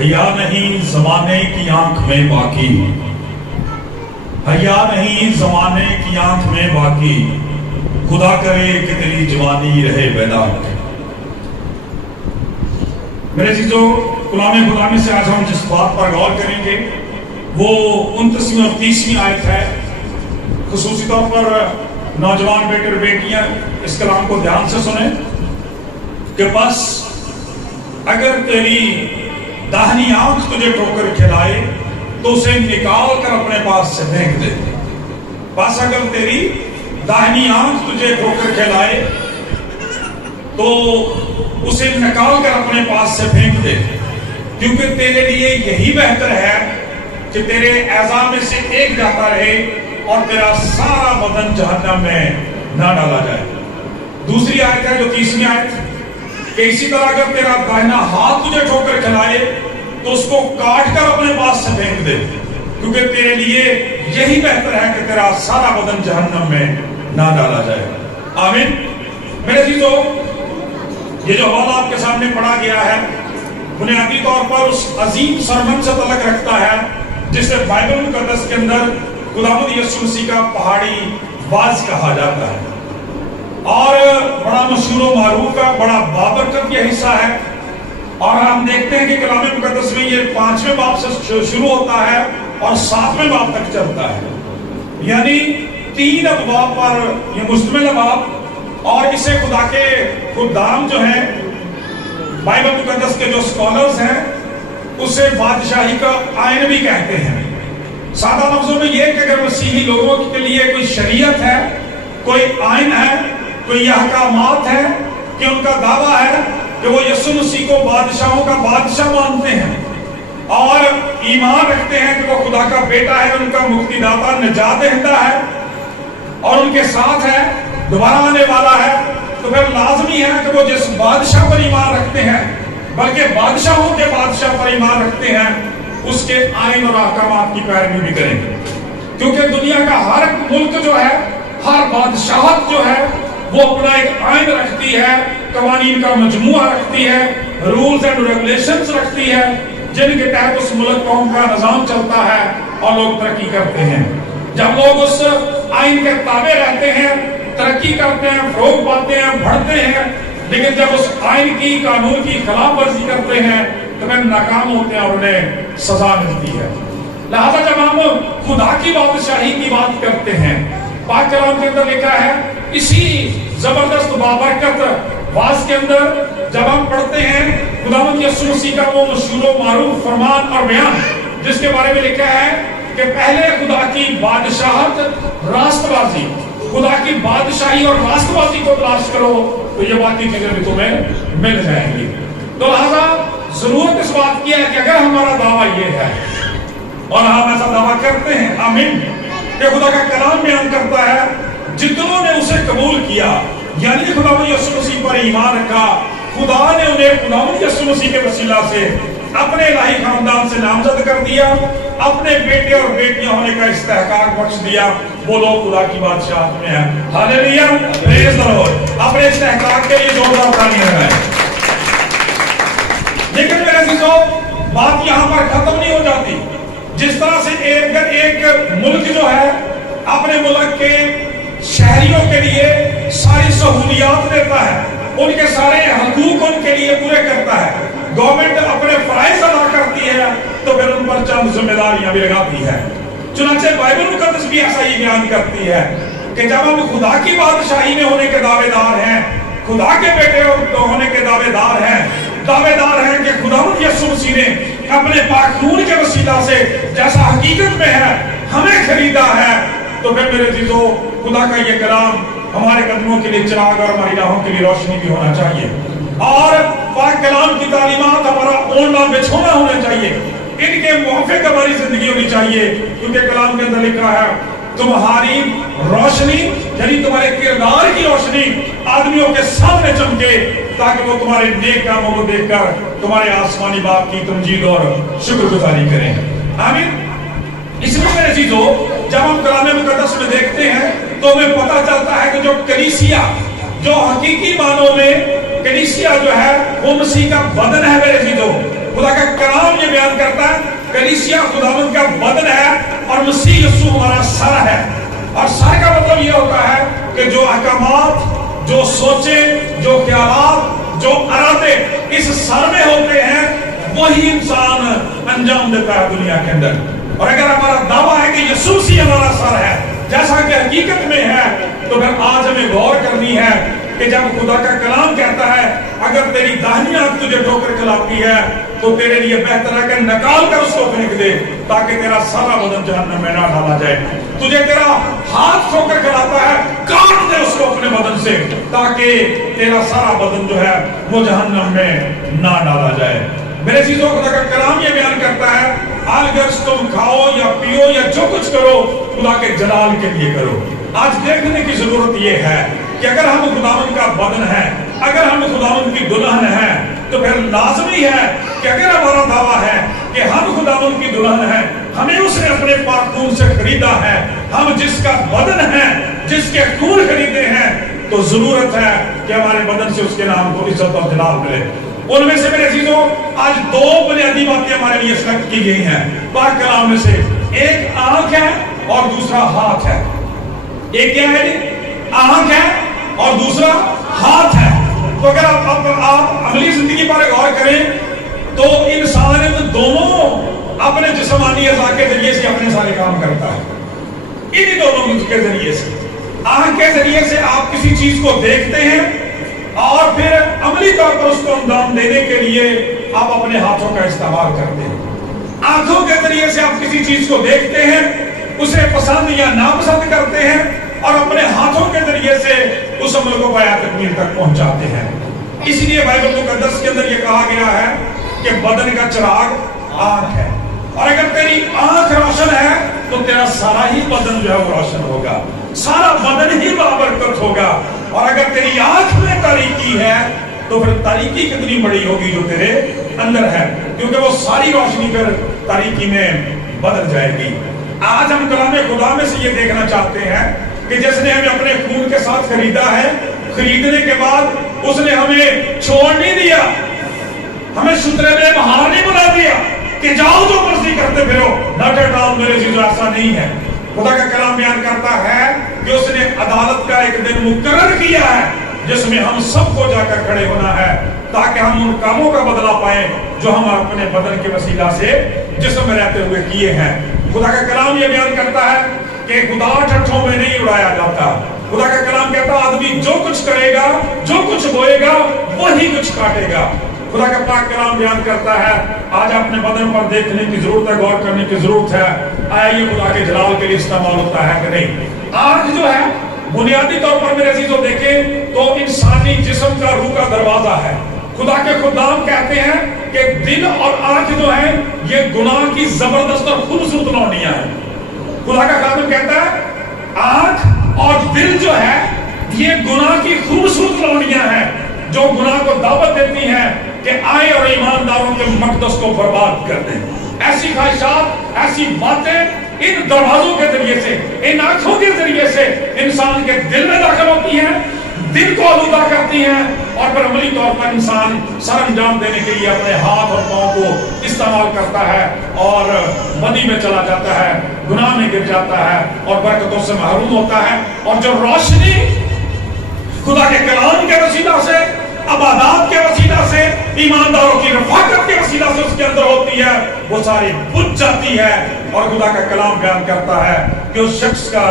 حیا نہیں زمانے کی آنکھ میں باقی، حیا نہیں زمانے کی آنکھ میں باقی، خدا کرے کہ تیری جوانی رہے بیدار۔ میرے عزیزو، کلام خدا میں سے آج ہم جس بات پر غور کریں گے وہ 29ویں اور 30ویں آیت ہے۔ خصوصی طور پر نوجوان بیٹے اور بیٹیاں اس کلام کو دھیان سے سنیں کہ بس اگر تیری داہنی آنکھ تجھے ٹھوکر کھلائے تو اسے نکال کر اپنے پاس سے پھینک دے۔ بس اگر تیری داہنی آنکھ تجھے ٹھوکر کھلائے تو اسے نکال کر اپنے پاس سے پھینک دے، کیونکہ تیرے لیے یہی بہتر ہے کہ تیرے اعضاء میں سے ایک جاتا رہے اور تیرا سارا بدن جہنم میں نہ ڈالا جائے۔ دوسری آیت ہے جو 30ویں آیت، کہ اسی طرح اگر تیرا داہنا ہاتھ تجھے ٹھوکر کھلائے تو اس کو کاٹ کر اپنے پاس سے پھینک دے، کیونکہ تیرے لیے یہی بہتر ہے کہ تیرا سارا بدن جہنم میں نہ ڈالا جائے۔ آمین۔ میرے عزیزو، یہ جو حوالہ آپ کے سامنے پڑھا گیا ہے بنیادی طور پر اس عظیم سرمن سے تعلق رکھتا ہے جسے بائبل مقدس کے اندر خداوند یسوع مسیح کا پہاڑی واز کہا جاتا ہے، اور بڑا مشہور و معروف ہے، بڑا بابرکت یہ حصہ ہے۔ اور ہم دیکھتے ہیں کہ کلام مقدس میں یہ 5ویں باب سے شروع ہوتا ہے اور 7ویں باب تک چلتا ہے، یعنی 3 ابواب پر یہ مشتمل ابواب، اور اسے خدا کے خدام جو ہیں بائبل مقدس کے جو سکولرز ہیں اسے بادشاہی کا آئین بھی کہتے ہیں۔ سادہ لفظوں میں یہ کہ اگر مسیحی لوگوں کے لیے کوئی شریعت ہے، کوئی آئین ہے، کوئی احکامات ہے، کہ ان کا دعویٰ ہے کہ وہ یسوع مسیح کو بادشاہوں کا بادشاہ مانتے ہیں اور ایمان رکھتے ہیں کہ وہ خدا کا بیٹا ہے، ان کا مکتی داتا، نجات دہندہ ہے اور ان کے ساتھ ہے، دوبارہ آنے والا ہے، تو پھر لازمی ہے کہ وہ جس بادشاہ پر ایمان رکھتے ہیں، بلکہ بادشاہوں کے بادشاہ پر ایمان رکھتے ہیں، اس کے آئین اور احکامات کی پیروی بھی کریں گے، کیونکہ دنیا کا ہر ملک جو ہے، ہر بادشاہت جو ہے وہ اپنا ایک آئین رکھتی ہے، قوانین کا مجموعہ رکھتی ہے، رولز اینڈ ریگولیشنز رکھتی ہے، جن کے تحت اس ملک قوم کا نظام چلتا ہے اور لوگ ترقی کرتے ہیں۔ جب لوگ اس آئین کے تابع رہتے ہیں، ترقی کرتے ہیں، فروغ پاتے ہیں، بڑھتے ہیں، لیکن جب اس آئین کی، قانون کی خلاف ورزی کرتے ہیں تو پھر ناکام ہوتے ہیں اور انہیں سزا ملتی ہے۔ لہذا جب ہم خدا کی بادشاہی کی بات کرتے ہیں، پاک کلام کے اندر لکھا ہے، اسی زبردست بابرکت واز کے اندر جب ہم پڑھتے ہیں خداوند یسوع مسیح کا وہ مشہور و معروف فرمان اور بیان جس کے بارے میں لکھا ہے کہ پہلے خدا کی بادشاہت، راست بازی، خدا کی بادشاہی اور راست بازی کو تلاش کرو تو یہ باقی چیزیں بھی تمہیں مل جائیں گی۔ تو لہذا ضرورت اس بات کی ہے کہ اگر ہمارا دعویٰ یہ ہے اور ہم ایسا دعویٰ کرتے ہیں، آمین، کہ خدا کا کلام بیان کرتا ہے جتنوں نے اسے قبول کیا، یعنی خداوند یسوع مسیح پر ایمان رکھا، خدا نے انہیں خداوند یسوع مسیح کے وسیلہ سے اپنے الہی خاندان سے نامزد کر دیا، اپنے بیٹے اور بیٹیاں ہونے کا استحقاق بخش دیا، وہ لوگ خدا کی بادشاہت میں ہیں۔ ہاللیلویہ، پریز دی لارڈ۔ اپنے استحقاق کے لیے زوردار تالیاں لگائیں۔ لیکن میرے عزیزو، بات یہاں پر ختم نہیں ہو جاتی۔ جس طرح سے ایک ملک جو ہے اپنے ملک کے شہریوں کے لیے ساری سہولیات دیتا ہے، ان کے سارے حقوق ان کے لیے پورے کرتا ہے، گورنمنٹ اپنے فرائض ادا کرتی ہے تو پھر ان پر چند ذمہ داریاں بھی لگاتی ہے۔ چنانچہ بائبل مقدس بھی ایسا ہی بیان کرتی ہے کہ جب ہم خدا کی بادشاہی میں ہونے کے دعوے دار ہیں، خدا کے بیٹے ہونے کے دعوے دار ہیں کہ خداوند یسوع مسیح نے اپنے پاک خون کے وسیلہ سے جیسا حقیقت میں ہے ہمیں خریدا ہے، تو پھر میرے عزیزو خدا کا یہ کلام ہمارے قدموں کے لیے چراغ اور ہماری راہوں کے لیے روشنی بھی ہونا چاہیے، اور پاک کلام کی تعلیمات ہمارا اوڑھنا بچھونا ہونا چاہیے، ان کے موافق ہماری زندگی ہونی چاہیے، کیونکہ کلام کے اندر لکھا ہے تمہاری روشنی، یعنی تمہارے کردار کی روشنی آدمیوں کے سامنے چمکے تاکہ وہ تمہارے نیک کاموں کو دیکھ کر تمہارے آسمانی باپ کی تمجید اور شکر گزاری کریں۔ آمین۔ اس میں میرے عزیزو، جب ہم کلام مقدس میں دیکھتے ہیں تو ہمیں پتہ چلتا ہے کہ جو کلیسیا، جو حقیقی معنوں میں کلیسیا جو ہے وہ مسیح کا بدن ہے میرے عزیزو، خدا کا کلام یہ بیان کرتا ہے کلیسیا خداوند کا بدن ہے اور مسیح یسوع ہمارا سر ہے. اور سر کا مطلب یہ ہوتا ہے کہ جو احکامات، جو سوچیں، جو خیالات، جو ارادے اس سر میں ہوتے ہیں وہی انسان انجام دیتا ہے دنیا کے اندر. اور اگر ہمارا دعویٰ ہے کہ یسوع مسیح ہمارا سر ہے جیسا کہ حقیقت میں ہے، تو پھر آج ہمیں غور کرنی ہے کہ جب خدا کا کلام کہتا ہے اگر تیری داہنی آنکھ تجھے ٹھوکر کھلاتی ہے تو تیرے لیے بہتر ہے کہ نکال کر اس کو پھینک دے تاکہ تیرا سارا بدن جہنم میں نہ ڈالا جائے. تجھے تیرا ہاتھ ٹھوکر کھلاتا ہے، کاٹ دے اس کو اپنے بدن سے تاکہ تیرا سارا بدن جو ہے وہ جہنم میں نہ ڈالا جائے. میرے چیزوں خدا کا کلام یہ بیان کرتا ہے اگر تم کھاؤ یا پیو یا جو کچھ کرو خدا کے جلال کے لیے کرو. آج دیکھنے کی ضرورت یہ ہے کہ اگر ہم خداوند کا بدن ہے، اگر ہم خداوند کی دلہن ہیں، تو پھر لازمی ہے کہ اگر ہمارا دعویٰ ہے کہ ہم خداوند کی دلہن ہیں، ہمیں اس نے اپنے پاک خون سے خریدا ہے، ہم جس کا بدن ہے، جس کے خون خریدے ہیں، تو ضرورت ہے کہ ہمارے بدن سے اس کے نام کو عزت اور جلال ملے. ان میں سے میرے عزیزوں آج دو بنیادی باتیں ہمارے لیے سلیکٹ کی گئی ہیں پاک کلام میں سے. ایک آنکھ ہے اور دوسرا ہاتھ ہے. ایک کیا ہے؟ آنکھ ہے اور دوسرا ہاتھ ہے. تو اگر آپ عملی زندگی پر غور کریں تو انسان دونوں اپنے جسمانی اعضاء کے ذریعے سے اپنے سارے کام کرتا ہے. انہی دونوں کے ذریعے سے، آنکھ کے ذریعے سے آپ کسی چیز کو دیکھتے ہیں اور پھر عملی طور پر اس کو انجام دینے کے لیے آپ اپنے ہاتھوں کا استعمال کرتے ہیں. آنکھوں کے ذریعے سے آپ کسی چیز کو دیکھتے ہیں، اسے پسند یا ناپسند کرتے ہیں اور اپنے ہاتھوں کے ذریعے سے اس عمل کو پایا تکمیل تک پہنچاتے ہیں. اس لیے بائبل مقدس کے اندر یہ کہا گیا ہے کہ بدن کا چراغ آنکھ ہے، اور اگر تیری آنکھ روشن ہے تو تیرا سارا ہی بدن جو ہے وہ روشن ہوگا، سارا بدن ہی بابرکت ہوگا. اور اگر تیری آنکھ میں تاریکی ہے تو پھر تاریکی کتنی بڑی ہوگی جو تیرے اندر ہے، کیونکہ وہ ساری روشنی پھر تاریکی میں بدل جائے گی. آج ہم کلام خدا میں سے یہ دیکھنا چاہتے ہیں کہ جس نے ہمیں اپنے خون کے ساتھ خریدا ہے، خریدنے کے بعد اس نے ہمیں چھوڑ نہیں دیا، ہمیں سترے میں بہار نہیں بنا دیا کہ جاؤ جو مرضی کرتے پھرو. ڈاٹا ڈاؤن میرے چیزوں ایسا نہیں ہے. خدا کا کلام بیان کرتا ہے کہ اس نے عدالت کا ایک دن مقرر کیا ہے جس میں ہم سب کو جا کر کھڑے ہونا ہے تاکہ ہم ان کاموں کا بدلہ پائیں جو ہم اپنے بدن کے وسیلہ سے جسم میں رہتے ہوئے کیے ہیں. خدا کا کلام یہ بیان کرتا ہے کہ خدا ٹھٹھوں میں نہیں اڑایا جاتا. خدا کا کلام کہتا ہے آدمی جو کچھ کرے گا، جو کچھ بوئے گا وہی کچھ کاٹے گا. خدا کا پاک کلام بیان کرتا ہے آج اپنے بدن پر دیکھنے کی ضرورت ہے، غور کرنے کی ضرورت ہے، آیا یہ خدا کے جلال کے لیے استعمال ہوتا ہے کہ نہیں. آنکھ جو ہے بنیادی طور پر میرے عزیزوں دیکھیں تو انسانی جسم کا روح کا دروازہ ہے. خدا کے خدام کہتے ہیں کہ دل اور آنکھ جو ہے یہ گناہ کی زبردست اور خوبصورت لونیاں ہیں. خدا کا خادم کہتا ہے آنکھ اور دل جو ہے یہ گناہ کی خوبصورت لونیاں ہیں جو گناہ کو دعوت دیتی ہیں کہ آئے اور ایمانداروں کے مقدس کو برباد کر دیں. ایسی خواہشات، ایسی باتیں ان دروازوں کے ذریعے سے، ان آنکھوں کے ذریعے سے انسان کے دل میں داخل ہوتی ہیں، دل کو آلودہ کرتی ہیں، اور پھر عملی طور پر انسان سر انجام دینے کے لیے اپنے ہاتھ اور پاؤں کو استعمال کرتا ہے اور بدی میں چلا جاتا ہے، گناہ میں گر جاتا ہے اور برکتوں سے محروم ہوتا ہے. اور جو روشنی خدا کے کلام کے وسیلہ سے، عبادات کے وسیلہ سے، ایمانداروں کی رفاقت کے وسیلہ سے اس کے اندر ہوتی ہے، وہ ساری بجھ جاتی ہے. اور خدا کا کلام بیان کرتا ہے کہ اس شخص کا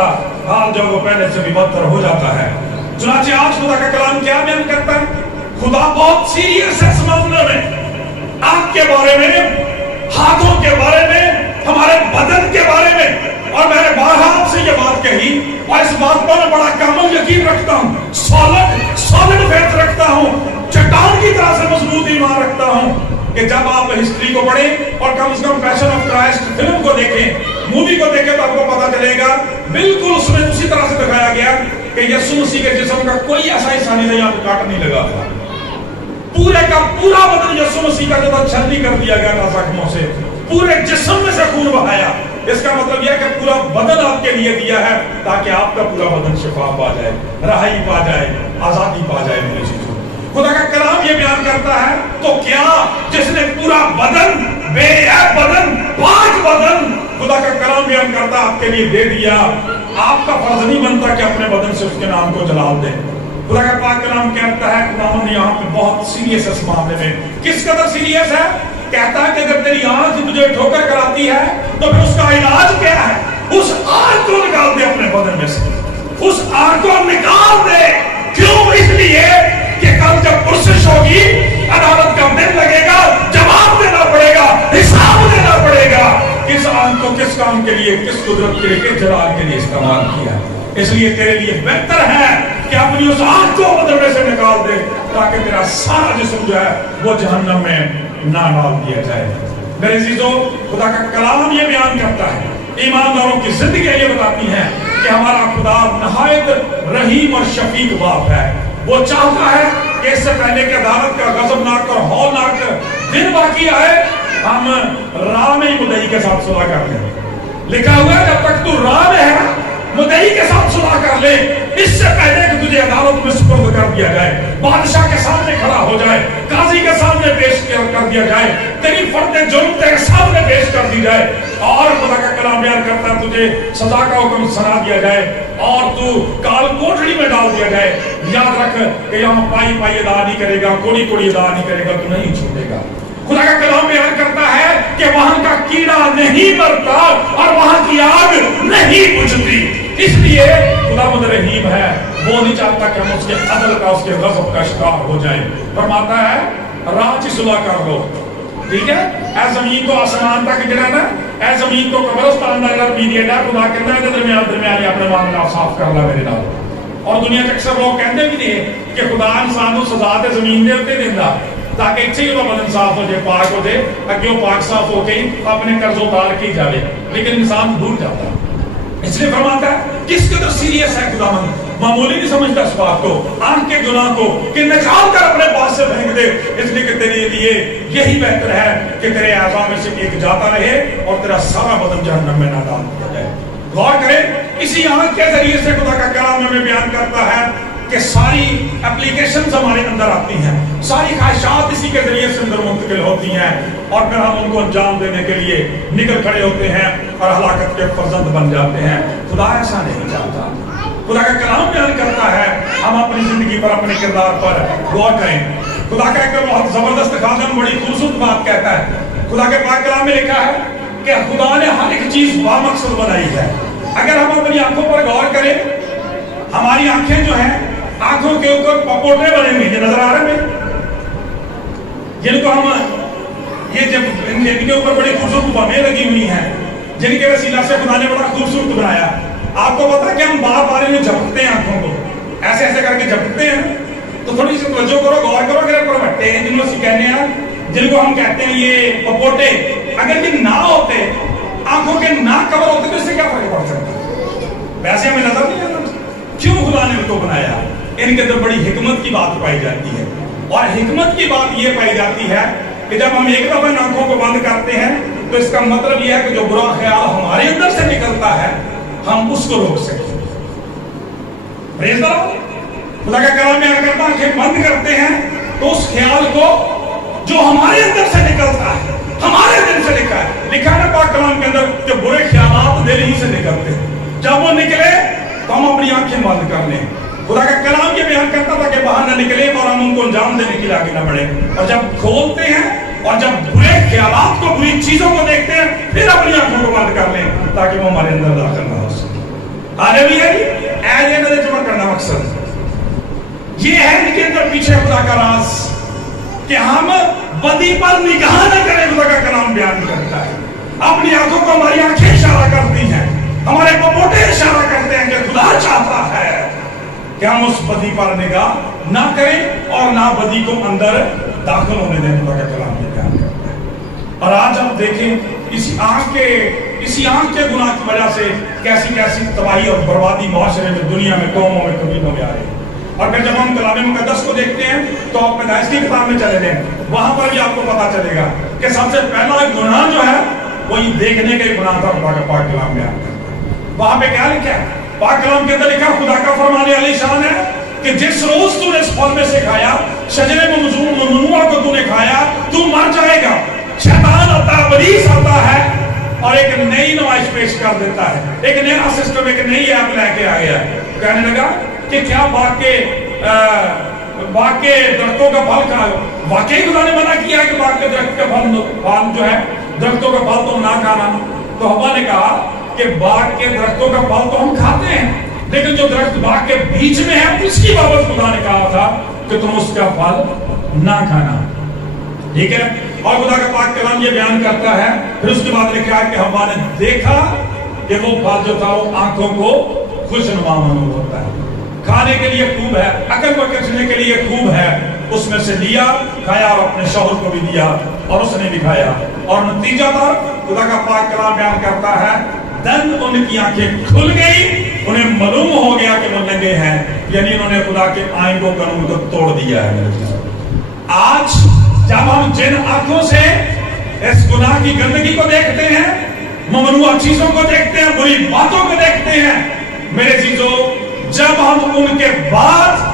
حال جو وہ پہلے سے بھی بدتر ہو جاتا ہے. چنانچہ آج خدا کا کلام کیا بیان کرتا ہے؟ خدا بہت سیریس ہے اس معاملے میں، آنکھ کے بارے میں، ہاتھوں کے بارے میں، ہمارے بدن کے بارے میں. اور میں نے بارہا آپ سے یہ بات کہی اور اس بات پر میں بڑا کامل یقین رکھتا ہوں، سالڈ فیتھ رکھتا ہوں، چٹان کی طرح سے مضبوط ایمان رکھتا ہوں کہ جب آپ ہسٹری کو پڑھیں اور کم از کم پیشن آف کرائسٹ فلم کو دیکھیں، مووی کو دیکھیں، تو آپ کو پتا چلے گا بالکل اس میں اسی طرح سے دکھایا گیا کہ یسوع مسیح کے جسم کا کوئی ایسا حصہ نہیں تھا یہاں پہ کاٹ نہیں لگا تھا. پورے کا پورا بدن یسوع مسیح کا جو تھا چھلنی کر دیا گیا تھا زخموں سے، پورے جسم میں سے خون بہایا. اس کا مطلب یہ ہے کہ پورا بدن آپ کے لیے دیا ہے تاکہ آپ کا پورا بدن شفا پا جائے، رہائی پا جائے، آزادی پا جائے. میری چیزوں خدا کا کلام یہ بیان کرتا ہے تو کیا جس نے پورا بدن بے عیب بدن، پاک بدن خدا کا کلام بیان کرتا آپ کے لیے دے دیا. آپ کا فرض نہیں بنتا کہ اپنے بدن سے اس کے نام کو جلال دیں. خدا کا پاک کلام کہتا ہے خداوند نے یہاں پہ بہت سیریس ہے اس معاملے میں. کس قدر سیریس ہے؟ کہتا ہے کہ اگر تیری آنکھ تجھے ٹھوکر کراتی ہے تو پھر اس کا علاج کیا ہے؟ اس آنکھ کو نکال دے اپنے بدن میں سے، اس آنکھ کو نکال دے. کیوں؟ اس لیے کہ کل جب پرسش ہوگی، عدالت کا دن لگے گا، جواب دینا پڑے گا، حساب دینا پڑے گا. کس آنکھ کو کس کام کے لیے، کس قدرت کے لیے، کس جلال کے لیے استعمال کیا. اس لیے تیرے لیے بہتر ہے کہ اپنی اس آنکھ کو بدن میں سے نکال دے تاکہ تیرا سارا جسم جو ہے وہ جہنم میں نہ ڈال دیا جائے. میرے عزیزو، خدا کا کلام یہ بیان کرتا ہے، ایمانداروں کی زندگی یہ بتاتی ہے کہ ہمارا خدا نہایت رحیم اور شفیق باپ ہے. وہ چاہتا ہے کہ اس سے پہلے کہ عدالت کا غضبناک اور ہولناک دن باقی آئے، ہم راہ میں ہی مدعی کے ساتھ صلح کر لیں. لکھا ہوا ہے جب تک تو راہ میں ہے مدعی کے ساتھ صلح کر لے، اس سے پہلے کہ تجھے عدالت میں سپرد کر دیا جائے، بادشاہ کے سامنے کھڑا ہو جائے، قاضی کے سامنے پیش کر دیا جائے، تیری فرد جرم تیرے سامنے پیش کر دی جائے، اور خدا کا کلام بیان کرتا ہے تجھے سزا کا حکم سنا دیا جائے اور تو کال کوٹڑی میں ڈال دیا جائے. یاد رکھ کہ یہاں پائی پائی ادا نہیں کرے گا، کوڑی کوڑی ادا نہیں کرے گا، تو نہیں چھوٹے گا. خدا کا کلام بیان کرتا ہے کہ وہاں کا کیڑا نہیں مرتا اور وہاں کی آگ نہیں بجھتی. اس لیے خدا مد رحیم ہے، وہ نہیں چاہتا کہ ہم اس کے عدل کا، اس کے غضب کا شکار ہو جائیں. فرماتا ہے راہ چی صلح کر لو. ٹھیک ہے، اے زمین کو آسمان تک گرانا، اے زمین کو قبرستان نہ کر بھی دینا. خدا کہتا ہے درمیان اپنے معاملہ صاف کر لا میرے نال. اور دنیا کے اکثر لوگ کہتے بھی نہیں کہ خدا انسان کو سزا دے زمین دے اتنے دینا تاکہ اچھے ہی وہ بدن صاف ہو جائے، پاک ہو جائے، اگے وہ پاک صاف ہو کے اپنے قرض اتار کے جائے. لیکن انسان بھول جاتا ہے. اس لیے فرماتا ہے کس قدر سیریس ہے خداوند، معمولی نہیں سمجھتا اس بات کو، آنکھ کے گناہ کو کہ نکال کر اپنے پاس سے پھینک دے. اس لیے کہ تیرے لیے یہی بہتر ہے کہ تیرے اعضاء میں سے ایک جاتا رہے اور تیرا سارا بدن جہنم میں نہ ڈال دیا جائے. غور کریں، اسی آنکھ کے ذریعے سے خدا کا کلام ہمیں بیان کرتا ہے کہ ساری اپلیکیشنز ہمارے اندر آتی ہیں، ساری خواہشات اسی کے ذریعے سے اندر منتقل ہوتی ہیں اور پھر ہم ان کو انجام دینے کے لیے نکل کھڑے ہوتے ہیں اور ہلاکت کے فرزند بن جاتے ہیں. خدا ایسا نہیں چاہتا. خدا کا کلام بیان کرتا ہے ہم اپنی زندگی پر، اپنے کردار پر غور کریں. خدا کا ایک بہت زبردست خادم بڑی خوبصورت بات کہتا ہے. خدا کے پاک کلام میں لکھا ہے کہ خدا نے ہر ایک چیز بامقصد بنائی ہے. اگر ہم اپنی آنکھوں پر غور کریں، ہماری آنکھیں جو ہیں، آنکھوں کے اوپر پپوٹے بنے ہوئے ہیں، نظر آ رہے ہیں جن کو ہم یہ جب ان کے اوپر بڑی خوبصورت بامیں لگی ہوئی ہیں جن کے وسیلہ سے خدا نے بڑا خوبصورت بنایا. آپ کو پتا ہے کہ ہم بار بار میں جھپکتے ہیں، آنکھوں کو ایسے ایسے کر کے جھپکتے ہیں. تو تھوڑی سی توجہ کرو، غور کرو. اگر پروٹے ہیں جن کو کہنے ہیں، جن کو ہم کہتے ہیں یہ پپوٹے، اگر یہ نہ ہوتے، آنکھوں کے نہ کور ہوتے تو اس سے کیا فرق پڑ سکتا؟ ویسے ہمیں نظر نہیں آتا. کیوں خدا نے ان کو بنایا؟ ان کے اندر بڑی حکمت کی بات پائی جاتی ہے. اور حکمت کی بات یہ پائی جاتی ہے کہ جب ہم ایک دفعہ ان آنکھوں کو بند کرتے ہیں تو اس کا مطلب یہ ہے کہ جو برا خیال ہمارے اندر سے نکلتا ہے ہم اس کو روک سکیں. خدا کا کلام بیان کرتا ہے کہ بند کرتے ہیں تو اس خیال کو جو ہمارے اندر سے نکلتا ہے، ہمارے دل سے لکھا ہے نا پاک کلام کے اندر کہ برے خیالات دل ہی سے نکلتے ہیں. جب وہ نکلے تو ہم اپنی آنکھیں بند کر لیں. خدا کا کلام یہ بیان کرتا تھا کہ باہر نہ نکلے اور ہم ان کو انجام دینے کے لیے آگے نہ بڑھیں. اور جب کھولتے ہیں اور جب برے خیالات کو، بری چیزوں کو دیکھتے ہیں، پھر اپنی آنکھوں کو بند کر لیں تاکہ وہ ہمارے اندر داخل نہ ہو سکے. نظر جمع کرنا مقصد یہ ہے کہ اندر پیچھے خدا کا راز کہ ہم بدی پر نگاہ نہ کریں. خدا کا کلام بیان کرتا ہے اپنی آنکھوں کو، ہماری آنکھیں اشارہ کرتی ہیں، ہمارے پپوٹے اشارہ کرتے ہیں کہ خدا چاہتا ہے کہ ہم اس بدی پر نگاہ نہ کریں اور نہ بدی کو اندر داخل ہونے دیں. خدا کا کلام یہ بیان کرتا ہے. اور آج ہم دیکھیں اسی آنکھ کے گناہ کی وجہ سے کیسی کیسی تباہی اور بربادی معاشرے میں، دنیا میں، قوموں میں، قبیلوں میں آ رہی ہے. اور پھر جب ہم کلام مقدس کو دیکھتے ہیں تو آپ پیدائش کی کتاب میں چلے جائیں، وہاں پر بھی آپ کو پتا چلے گا کہ سب سے پہلا گناہ جو ہے وہ یہ دیکھنے کے گناہ تھا. خدا کا پاک کلام بیان کرتا ہے. وہاں پہ کیا لکھا ہے؟ پاک کلام کے اندر لکھا خدا کا فرمان علی شان ہے کہ جس روز تو نے اس پھل میں سے کھایا، شجرے ممنوعہ کو تو نے کھایا، تو مر جائے گا. اور ایک نئی نمائش پیش کر دیتا ہے، ایک نیا سسٹم، ایک نئی ایپ لے کے آ گیا ہے. کہنے لگا کہ کیا باغ کے درختوں کا پھل کھاؤ. واقعی خدا نے منع کیا کہ باغ کے درخت کا پھل جو ہے درختوں کا پھل تم نہ کھانا. تو حوا نے کہا کہ باغ کے درختوں کا پھل تو ہم کھاتے ہیں، لیکن جو درخت باغ کے بیچ میں ہے اس کی بابت خدا نے کہا تھا کہ تم اس کا پھل نہ کھانا. ٹھیک ہے. اور خدا کا پاک کلام یہ بیان کرتا ہے، پھر اس کے بعد لکھا ہے کہ حوا نے دیکھا کہ وہ پھل جو تھا وہ آنکھوں کو خوشنما معلوم ہوتا ہے، کھانے کے لیے خوب ہے، عقل بخشنے کے لیے خوب ہے. اس میں سے لیا، کھایا اور اپنے شوہر کو بھی دیا اور اس نے بھی کھایا. اور نتیجہ تھا خدا کا پاک کلام بیان کرتا ہے دن ان کی آنکھیں کھل گئی، انہیں معلوم ہو گیا کہ وہ ننگے ہیں. یعنی انہوں نے خدا کے آئین کو قانون کو توڑ دیا ہے. آج جب ہم جن آنکھوں سے اس گناہ کی گندگی کو دیکھتے ہیں، ممنوع چیزوں کو دیکھتے ہیں، بری باتوں کو دیکھتے ہیں، میرے عزیزو جب ہم ان کے بعد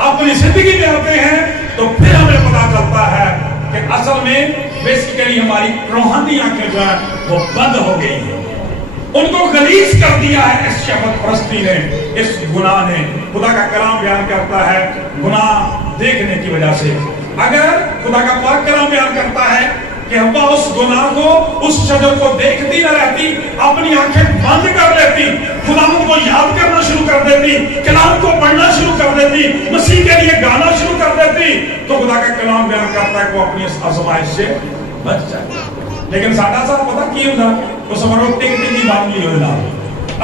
اپنی زندگی میں آتے ہیں تو پھر ہمیں پتا چلتا ہے کہ اصل میں بیسیکلی ہماری روحانی آنکھیں جو ہیں وہ بند ہو گئی ہیں. ان کو غلیظ کر دیا ہے اس شہوت پرستی نے، اس گناہ نے. خدا کا کلام بیان کرتا ہے گناہ دیکھنے کی وجہ سے. اگر خدا کا پاک کلام بیان کرتا ہے کہ حوا اس گناہ کو، اس شجر کو دیکھتی نہ رہتی، اپنی آنکھیں بند کر لیتی، خداوند کو یاد کرنا شروع کر دیتی، کلام کو پڑھنا شروع کر دیتی، مسیح کے لیے گانا شروع کر دیتی، تو خدا کا کلام بیان کرتا ہے کہ وہ اپنی اس آزمائش سے بچ جائے. لیکن ساڈا صاحب پتا کی ہوتا وہ سمجھو ٹک ٹکی بات نہیں ہونا.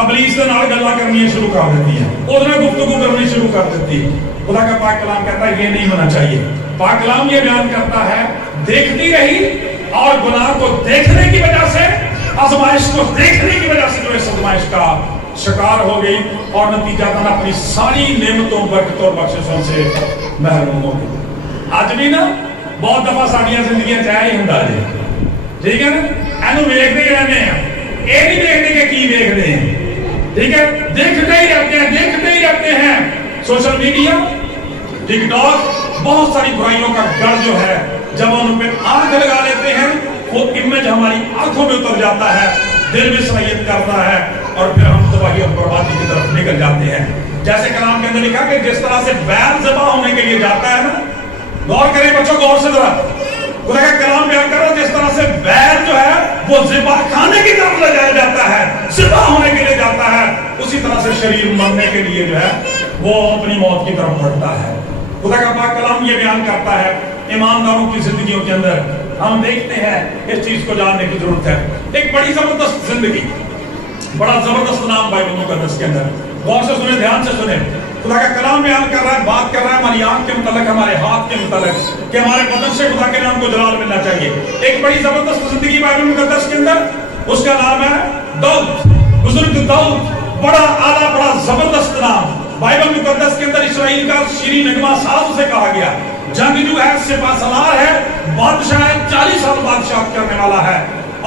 ابلیس کے نال گلاں کرنی شروع کر دیتی ہیں، ادھر گفتگو کرنی شروع کر دیتی. خدا کا پاک کلام کہتا ہے یہ نہیں ہونا چاہیے. پاک کلام یہ بیان کرتا ہے دیکھتی رہی اور گناہ کو دیکھنے کی وجہ سے، آزمائش کو دیکھنے کی وجہ سے جو اس آزمائش کا شکار ہو گئی اور نتیجہ تھا اپنی ساری نعمتوں برکتوں اور بخششوں سے محروم ہو گئی. آج بھی نا بہت دفعہ ساڈیاں زندگیاں چاہے ہی ہوندا جے. ٹھیک ہے نا، اینو ویکھدے ہی رہنے ہیں، یہ نہیں دیکھتے کہ کی دیکھتے ہیں. ٹھیک ہے، دیکھتے ہی رہتے ہیں، دیکھتے ہی رہتے ہیں. سوشل میڈیا، ٹک ٹاک، بہت ساری برائیوں کا گڑھ جو ہے جب ان پہ آنکھ لگا لیتے ہیں وہ امیج ہماری آنکھوں میں اتر جاتا ہے، دل میں سرایت کرتا ہے اور پھر ہم تباہی اور بربادی کی طرف نکل جاتے ہیں. جیسے کلام کے اندر لکھا کہ جس طرح سے بیل ذبح ہونے کے لیے جاتا ہے نا، غور کریں بچوں، غور سے ذرا. خدا کا کلام بیان کر رہا ہے جس طرح سے بیل جو ہے وہ ذبح کھانے کی طرف لے جایا جاتا ہے، ذبح ہونے کے لیے جاتا ہے، اسی طرح سے شریر مرنے کے لیے جو ہے وہ اپنی موت کی طرف بڑھتا ہے. خدا کا پاک کلام یہ بیان کرتا ہے ایمانداروں کی زندگیوں کے اندر ہم دیکھتے ہیں اس چیز کو جاننے کی ضرورت ہے. ایک بڑی زبردست زندگی، بڑا زبردست نام بائبل مقدس کے اندر. غور سے سنیں، دھیان سے سنیں. خدا کا کلام بیان کر رہا ہے، بات کر رہا ہے ہماری آنکھ کے متعلق، ہمارے ہاتھ کے متعلق کہ ہمارے بدن سے خدا کے نام کو جلال ملنا چاہیے. ایک بڑی زبردست زندگی بائبل مقدس کے اندر، اس کا نام ہے داؤد، بزرگ داؤد. بڑا اعلیٰ، بڑا زبردست نام. بائبل مقدس کے اندر اسرائیل کا شیریں نغمہ ساز اسے کہا گیا. جنگجو ہے، سپاہ سالار ہے، بادشاہ ہے، 40 سال بادشاہت کرنے والا ہے.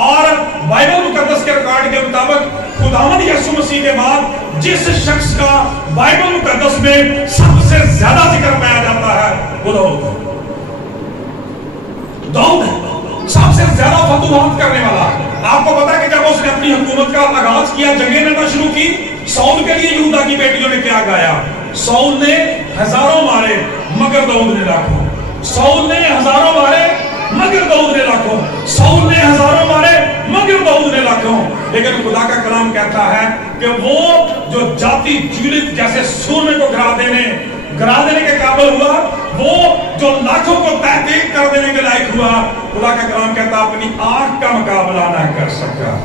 اور بائبل مقدس کے ریکارڈ کے مطابق خداوند یسوع مسیح کے بعد جس شخص کا بائبل مقدس میں سب سے زیادہ ذکر پایا جاتا ہے وہ داؤد ہے. داؤد ہے سب سے زیادہ فتوحات کرنے والا. آپ کو پتا ہے کہ جب اس نے اپنی حکومت کا آغاز کیا، جنگیں لڑنا شروع کی، ساؤل کے لیے یہودا کی بیٹیوں نے کیا گایا؟ ساؤل نے ہزاروں مارے مگر داؤد نے لاکھوں. ساؤل نے ہزاروں مارے مگر داؤد نے لاکھوں. ساؤل نے ہزاروں مارے مگر داؤد نے لاکھوں. لیکن خدا کا کلام کہتا ہے کہ وہ جو جاتی جولت جیسے سونے کو گرا دینے کے قابل ہوا، وہ جو لاکھوں کو تحقیق کر دینے کے لائق ہوا، خدا کا کلام کہتا ہے اپنی آنکھ کا مقابلہ نہ کر سکا،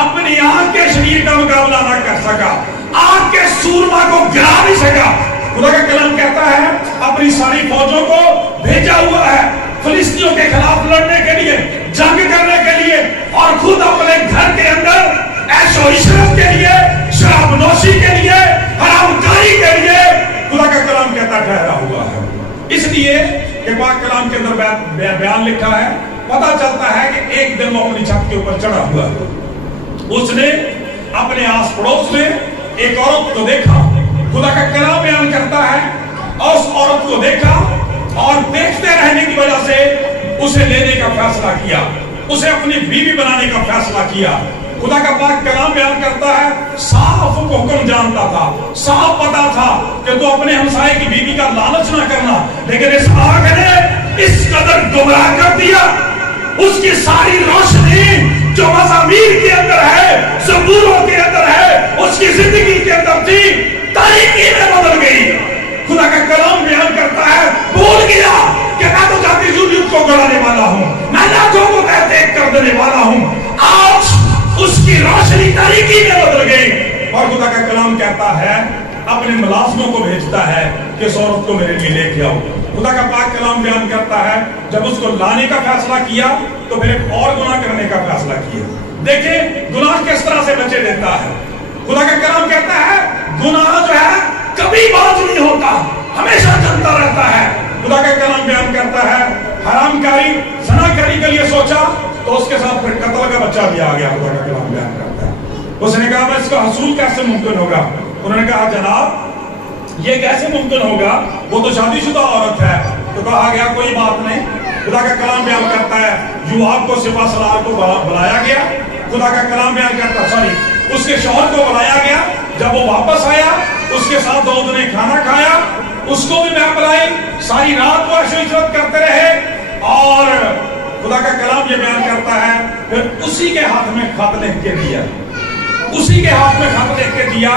اپنی آنکھ کے شریر کا مقابلہ نہ کر سکا، آنکھ کے سورما کو گرا نہیں سکا. خدا کا کلام کہتا ہے اپنی ساری فوجوں کو بھیجا ہوا ہے فلسطینیوں کے خلاف لڑنے کے لیے، جنگ کرنے کے لیے، اور خود اپنے گھر کے اندر عیش و عشرت کے لیے، شراب نوشی کے لیے، حرام کاری کے لیے خدا کا کلام کہتا ٹھہرا ہوا ہے. اس لیے کہ پاک کلام کے اندر بیان لکھا ہے، پتا چلتا ہے کہ ایک دن وہ اپنی چھت کے اوپر چڑھا ہوا ہے. اس نے اپنے آس پڑوس میں ایک عورت کو دیکھا. خدا کا کلام بیان کرتا ہے اور اس عورت کو دیکھا اور دیکھتے رہنے کی وجہ سے اسے لینے کا فیصلہ کیا. اسے اپنی بیوی بنانے کا فیصلہ کیا. خدا کا پاک کلام بیان کرتا ہے صاف حکم جانتا تھا, صاف پتا تھا کہ تو اپنے ہمسائے کی بیوی کا لالچ نہ کرنا, لیکن اس آگ نے اس قدر گمراہ کر دیا. اس کی ساری روشنی جو مزامیر کے اندر ہے, زبوروں کے اندر ہے, اس کی زندگی کے اندر تھی, تاریکی میں بدل گئی. خدا کا کلام بیان کرتا ہے بھول گیا کہ میں تو جاتی یوٹیوب کو گڑانے والا ہوں, میں لاکھوں کو دیکھ کر دینے والا ہوں. آج اس کی روشنی تاریکی میں بدل گئی. اور خدا کا کلام کہتا ہے اپنے ملازموں کو بھیجتا ہے کہ اس عورت کو میرے لیے لے کے آؤ. خدا کا پاک کلام بیان کرتا ہے جب اس کو لانے کا فیصلہ کیا تو پھر ایک اور گناہ کرنے کا فیصلہ کیا. دیکھیں گناہ کس طرح سے بچے دیتا ہے. خدا کا کلام کہتا ہے گناہ جو ہے کبھی باز نہیں ہوتا, ہمیشہ چلتا رہتا ہے. خدا کا کلام بیان کرتا ہے حرام کاری, زنا کاری کے لیے سوچا تو اس کے ساتھ پھر قتل کا بچہ بھی آ گیا. خدا کا کلام بیان کرتا ہے اس نے کہا اس کا حصول کیسے ممکن ہوگا. انہوں نے کہا جناب یہ کیسے ممکن ہوگا, وہ تو شادی شدہ عورت ہے. تو کہا گیا کوئی بات نہیں. خدا کا کلام بیان کرتا ہے یوآب کو سپہ سالار کو بلایا گیا. خدا کا کلام بیان کرتا اس کے شوہر کو بلایا گیا. جب وہ واپس آیا اس کے ساتھ داؤد نے کھانا کھایا, اس کو بھی میں بلائی. ساری رات وہ عیش و عشرت کرتے رہے. اور خدا کا کلام یہ بیان کرتا ہے پھر اسی کے ہاتھ میں خط لکھ کے دیا, اسی کے ہاتھ میں خط لکھ کے دیا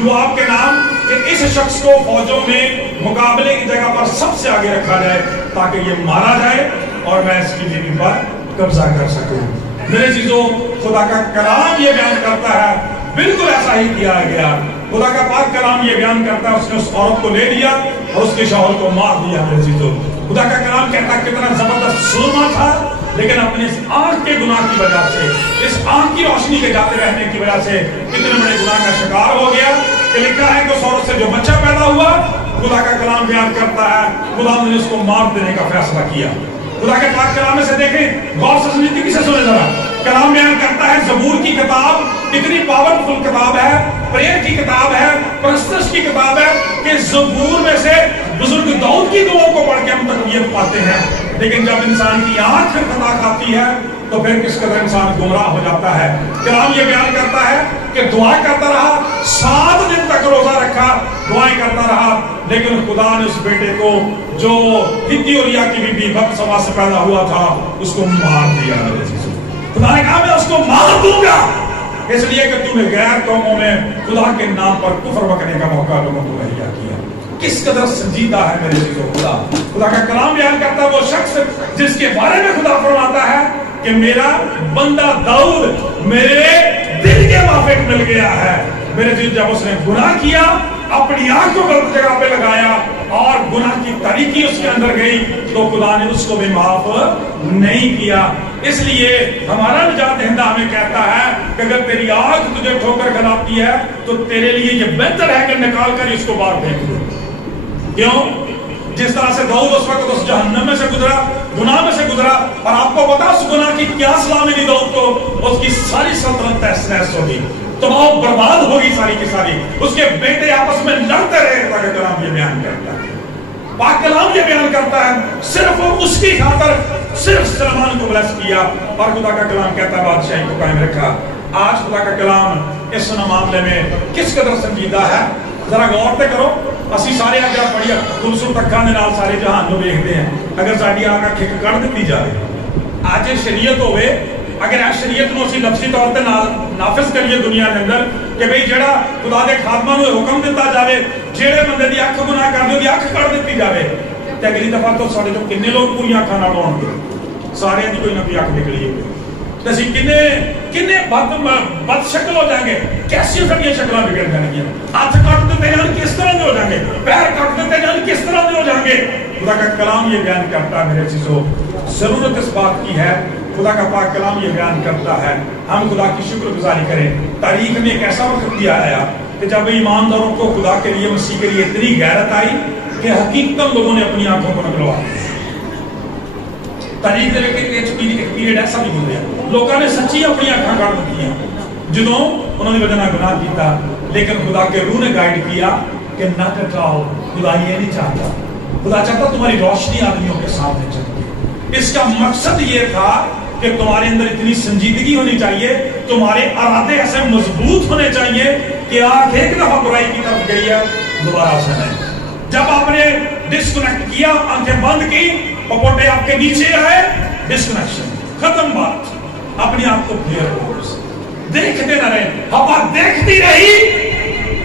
یوآب کے نام کہ اس شخص کو فوجوں میں مقابلے کی جگہ پر سب سے آگے رکھا جائے تاکہ یہ مارا جائے اور میں اس کی بیوی پر قبضہ کر سکوں. میرے چیزوں خدا کا کلام یہ بیان کرتا ہے بالکل ایسا ہی کیا گیا. خدا کا پاک کلام یہ بیان کرتا ہے اس نے اس عورت کو لے لیا اور اس کے شوہر کو مار دیا. میرے چیزوں خدا کا کلام کہتا ہے کتنا زبردست سرما تھا, لیکن اپنے اس آنکھ کے گناہ کی وجہ سے, اس آنکھ کی روشنی کے جاتے رہنے کی وجہ سے کتنے بڑے گناہ کا شکار ہو گیا کہ لکھا ہے کہ اس عورت سے جو بچہ پیدا ہوا خدا کا کلام بیان کرتا ہے خدا نے اس کو مار دینے کا فیصلہ کیا. خدا کے پاک کلام میں سے دیکھیں غور سے سنیے کسے سنے ذرا. کلام بیان کرتا ہے زبور کی کتاب اتنی پاورفل کتاب ہے, پریئر کی کتاب ہے, پرستش کی کتاب ہے کہ زبور میں سے بزرگ داؤد کی دعاؤں کو پڑھ کے ہم تقویت پاتے ہیں. لیکن جب انسان کی آنکھ خطا کھاتی ہے تو پھر کس قدر انسان گمراہ ہو جاتا ہے. کلام یہ بیان کرتا ہے کہ دعا کرتا رہا, 7 دن تک روزہ رکھا, دعائیں کرتا رہا, لیکن خدا نے اس بیٹے کو جو ہتی اوریا کی بیوی بتسبا سے پیدا ہوا تھا اس کو مار دیا. خدا نے کہا میں اس کو مار دوں گا اس لیے کہ تم نے غیر قوموں میں خدا کے نام پر کفر بکنے کا موقع لوگوں کو مہیا کیا. کس قدر سنجیدہ ہے میرے چیزوں خدا. خدا کا کلام بیان کرتا ہے وہ شخص جس کے بارے میں خدا فرماتا ہے کہ میرا بندہ داؤد میرے دل کے موافق مل گیا ہے. میرے چیز جب اس نے گناہ کیا اپنی آنکھ کو غلط جگہ پہ لگایا اور گناہ کی تاریکی اس کے اندر گئی تو خدا نے اس کو بھی معاف نہیں کیا. اس لیے ہمارا نجات دہندہ ہمیں کہتا ہے کہ اگر تیری آنکھ تجھے ٹھوکر کھلاتی ہے تو تیرے لیے یہ بہتر ہے کہ نکال کر اس کو باہر پھینک دو. کیوں؟ جس طرح سے داؤد اس وقت اس جہنم میں سے گزرا, گناہ میں سے گزرا, اور آپ کو پتا اس گناہ کی کیا سزا ملی داؤد کو, اس کی ساری سلطنت تہس نہس ہوگی, تباہ و برباد ہوگی ساری کی ساری. اس کے بیٹے آپس میں لڑتے رہے. خدا کا کلام یہ بیان کرتا ہے, پاک کلام یہ بیان کرتا ہے صرف اس کی خاطر صرف سلمان کو بلیس کیا اور خدا کا کلام کہتا ہے بادشاہی کو قائم رکھا. آج خدا کا کلام اس معاملے میں کس قدر سنجیدہ ہے ذرا غور تے کرو. اسی سارے اگر بڑی خوبصورت اکھاں دے نال سارے جہان نو ویکھدے ہیں. اگر ساڈی آنکھ کھک کڑ دتی جائے, اج شریعت ہوے, اگر اس شریعت نو اسی لفظی طور تے نافذ کریے دنیا دے اندر کہ بھئی جڑا خدا دے خادماں نو حکم دتا جاوے جڑے بندے دی اکھ گناہ کر دی اکھ کڑ دتی جاوے تے اگلی دفعہ تو ساڈے تو کنے لوگ پوری اکھاں نال ہون گے, سارے دی کوئی نہ کوئی اکھ نکلی ہوگی. تے اسی کنے بد شکل ہو جائیں گے, کیسی ساری شکلاں بگڑ جائیں گی. ہاتھ کٹ دیتے جان کس طرح دے ہو جائیں گے, پیر کٹ دیتے جان کس طرح دے ہو جائیں گے. خدا کا کلام یہ بیان کرتا ہے میرے چیزوں ضرورت اس بات کی ہے. خدا کا پاک کلام یہ بیان کرتا ہے ہم خدا کی شکر گزاری کریں. تاریخ میں ایک ایسا وقت بھی آیا کہ جب ایمانداروں کو خدا کے لیے مسیح کے لیے اتنی غیرت آئی کہ حقیقتاً لوگوں نے اپنی آنکھوں کو نکلوا. تاریخ دے ایک پیریڈ ایسا بھی گزریا, لوگوں نے سچی اپنی آنکھاں کاٹ دی جدوں انہوں نے وجہ گناہ کیتا, لیکن خدا کے روح نے گائیڈ کیا کہ نہ کٹاؤ. خدا یہ نہیں چاہتا, خدا چاہتا تمہاری روشنی آدمیوں کے سامنے چلے. اس کا مقصد یہ تھا کہ تمہارے اندر اتنی سنجیدگی ہونی چاہیے، تمہارے ارادے ایسے مضبوط ہونے چاہیے کہ آنکھ ایک دفعہ برائی کی طرف گئی ہے دوبارہ سے نہیں۔ جب آپ نے ڈسکنیکٹ کیا، آنکھیں بند کی، پپوٹے آپ کے نیچے آئے، ڈسکنیکشن ختم بات۔ اپنی آپ کو کلیئر ہو، دیکھتے نہ رہے، ہوا دیکھتی رہی،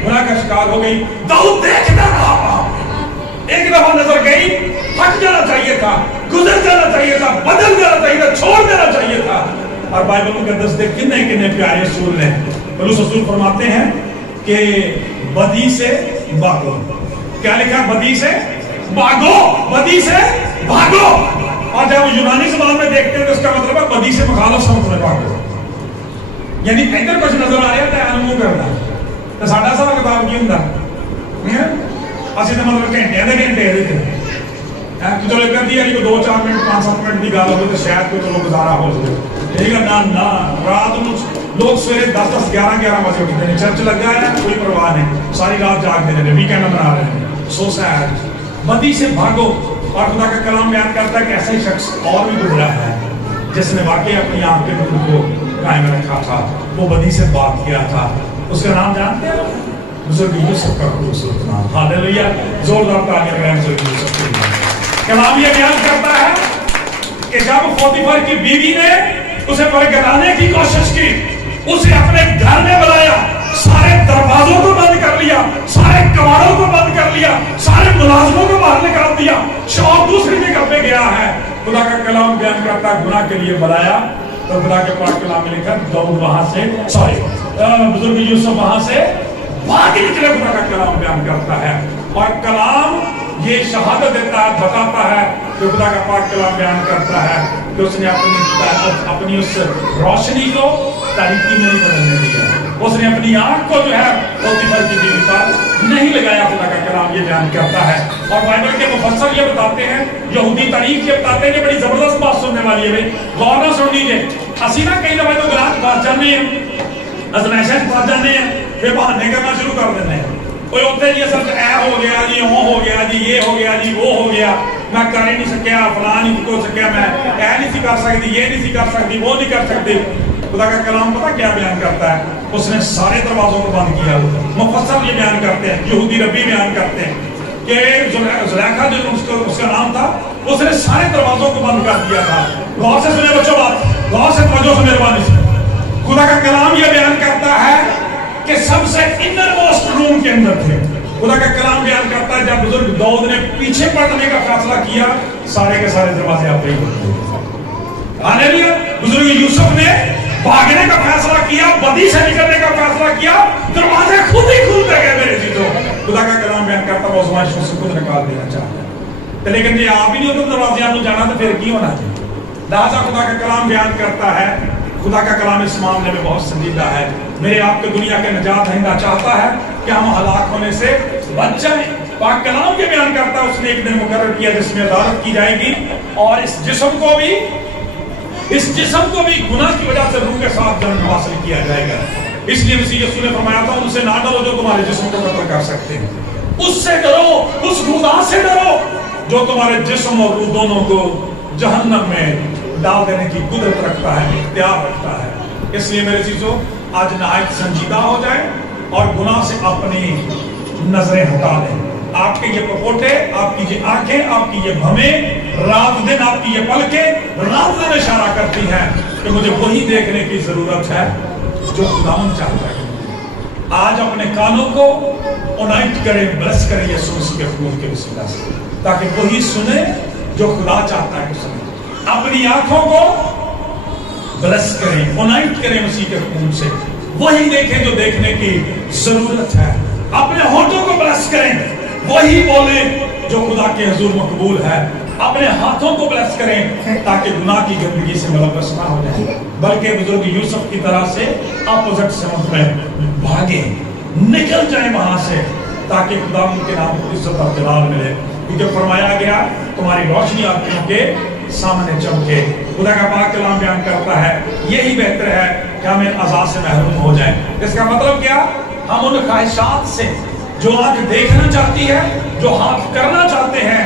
گناہ کا شکار ہو گئی۔ داؤد دیکھتا رہا، ایک دفعہ نظر گئی، ہٹ جانا چاہیے تھا، گزر جانا چاہیے تھا، بدل جانا چاہیے تھا، چھوڑ دینا چاہیے تھا۔ اور بائبل مقدس دے کتنے کتنے پیارے اصول ہیں۔ پولس رسول فرماتے ہیں کہ بدی سے بھاگو۔ کیا لکھا ہے؟ بدی سے بھاگو، بدی سے بھاگو۔ اور جب یونانی زبان میں دیکھتے ہیں تو اس کا مطلب ہے بدی سے مخالف سمت میں بھاگو۔ یعنی ادھر کچھ نظر آ رہا ہے منہ کرنا تو ساڈا سارا کتاب کی ہوں اسی تو مطلب گھنٹے دے گھنٹے چلو ایک دی کو 2-4 منٹ 5-7 منٹ کی گل ہوگی تو شاید کوئی چلو گزارا ہو جائے، ٹھیک ہے نہ رات میں لوگ سویرے 10-10 11-11 بجے اٹھتے ہیں، چرچ لگا ہے کوئی پرواہ نہیں، ساری رات جاگتے رہتے ہیں، ویکینڈ منا رہے ہیں، سو سیڈ۔ بدی سے بھاگو۔ اور خدا کا کلام بیان کرتا ہے کہ ایسا ہی شخص اور بھی گزرا ہے جس نے واقعی اپنی آنکھ کے نور کو قائم رکھا تھا، وہ بدی سے بھاگ گیا تھا۔ اس کا نام جانتے ہیں؟ بزرگ یوسف کا خوبصورت نام، ہاللیلویہ، زوردار تالیاں بجائیں بزرگ یوسف کے لیے۔ کلام یہ بیان کرتا ہے کہ جب پوتیفر کی بیوی نے اسے برگلانے کی کوشش کی، اسے اپنے گھر میں بلایا، سارے دروازوں کو بند کر لیا، سارے کواڑوں کو بند کر لیا، سارے ملازموں کو باہر نکال دیا، شوہر دوسری جگہ پہ گیا ہے۔ خدا کا کلام بیان کرتا ہے گناہ کے لیے بلایا تو خدا کے پاک کلام میں لکھا داؤد وہاں سے بزرگ یوسف وہاں سے بھاگ نکلے۔ خدا کا کلام بیان کرتا ہے اور کلام یہ شہادت دیتا ہے، بتاتا ہے کہ خدا کا پاک کلام بیان کرتا ہے کہ اس نے اپنی اس روشنی کو تاریکی میں نہیں بدلنے دیا، اس نے اپنی آنکھ کو جو ہے پوتیفر کی بیوی پر نہیں لگایا۔ خدا کا کلام یہ بیان کرتا ہے اور بائبل کے مفسر یہ بتاتے ہیں، یہودی تاریخ یہ بتاتے ہیں کہ بڑی زبردست بات سننے والی ہے، غور نہ سن لیجیے۔ اسی نہ کئی دفعہ تو گناہ پاس جانے ہیں، ازمائشیں پاس جانے ہیں، پھر بہانے کرنا شروع کر دیتے ہیں۔ کوئی ہوتے یہ سب اے ہو گیا جی، وہ ہو گیا جی، یہ ہو گیا جی، وہ ہو گیا، میں کر ہی نہیں سکیا، فلاں نہیں ہو سکیا، میں اے نہیں سی کر سکتی، یہ نہیں سی کر سکتی، وہ نہیں کر سکتی۔ خدا کا کلام پتہ کیا بیان کرتا ہے؟ اس نے سارے دروازوں کو بند کیا۔ مفسر یہ بیان کرتے ہیں، یہودی ربی بیان کرتے ہیں کہ زلیخا جو اس کا نام تھا، اس نے سارے دروازوں کو بند کر دیا تھا۔ غور سے سنے بچوں بات، غور سے توجہ سے مہربانی سے۔ خدا کا کلام یہ بیان کرتا ہے کہ سب سے انر موسٹ روم کے اندر تھے۔ خدا کا کلام بیان کرتا ہے جب بزرگ داؤد نے پیچھے پڑنے کا فیصلہ کیا، سارے کے سارے دروازے آپ ہی کھل گئے۔ ہاللیلویہ۔ بزرگ یوسف نے بھاگنے کا فیصلہ کیا، بدی سے نکلنے کا فیصلہ کیا، دروازے خود ہی کھلتے گئے میرے چیزوں۔ خدا کا کلام بیان کرتا ہے وہ آزمائشوں سے خود نکال دینا چاہتا ہے، لیکن یہ آپ ہی نہیں ہوتے دروازے آپ جانا تو پھر کی ہونا چاہیے۔ لہٰذا خدا کا کلام بیان کرتا ہے، خدا کا کلام اس معاملے میں بہت سنجیدہ ہے۔ میرے آپ کے دنیا کے نجات دہندہ چاہتا ہے کہ ہم ہلاک ہونے سے بچ جائیں۔ پاک کلام یہ بیان کرتا ہے اس نے ایک دن مقرر کیا جس میں عدالت کی جائے گی، اور اس جسم کو بھی گناہ کی وجہ سے روح کے ساتھ جنم حاصل کیا جائے گا۔ اس لیے مسیح یسوع نے فرمایا تھا ان سے نہ ڈرو جو تمہارے جسم کو قتل کر سکتے ہیں، اس سے ڈرو، اس خدا سے ڈرو جو تمہارے جسم اور روح دونوں کو جہنم میں ڈال دینے کی قدرت رکھتا ہے، اختیار رکھتا ہے۔ اس لیے میرے چیزوں آج نہایت سنجیدہ ہو جائے اور گناہ سے اپنی نظریں ہٹا دیں۔ آپ کے یہ پپوٹے، آپ کی یہ آنکھیں، آپ کی یہ بھمیں، رات دن آپ کی یہ پلکیں رات دن اشارہ کرتی ہیں کہ مجھے وہی دیکھنے کی ضرورت ہے جو خداوند چاہتا ہے۔ آج اپنے کانوں کو اونائٹ کریں، بلس کریں یسوع مسیح کے خون کے وسیلہ سے، تاکہ وہی سنے جو خدا چاہتا ہے کہ سنے۔ اپنی آنکھوں کو بلس کریں، اونائٹ کریں مسیح کے خون سے، وہی دیکھیں جو دیکھنے کی ضرورت ہے۔ اپنے ہونٹوں کو بلس کریں، وہی بولیں جو خدا کے حضور مقبول ہے۔ اپنے ہاتھوں کو بلس کریں تاکہ گناہ کی گندگی سے ملوث نہ ہو جائیں، بلکہ بزرگ یوسف کی طرح سے اپوزٹ سمت میں بھاگیں، نکل جائیں وہاں سے، تاکہ خدا ان کے نام کو عزت اور جلال ملے، کیونکہ فرمایا گیا تمہاری روشنی آنکھوں کے سامنے چمکے۔ خدا کا پاک کلام بیان کرتا ہے یہی بہتر ہے کہ ہم ان عذاب سے محروم ہو جائیں۔ اس کا مطلب کیا؟ ہم ان خواہشات سے جو آنکھ دیکھنا چاہتی ہے، جو ہاتھ کرنا چاہتے ہیں،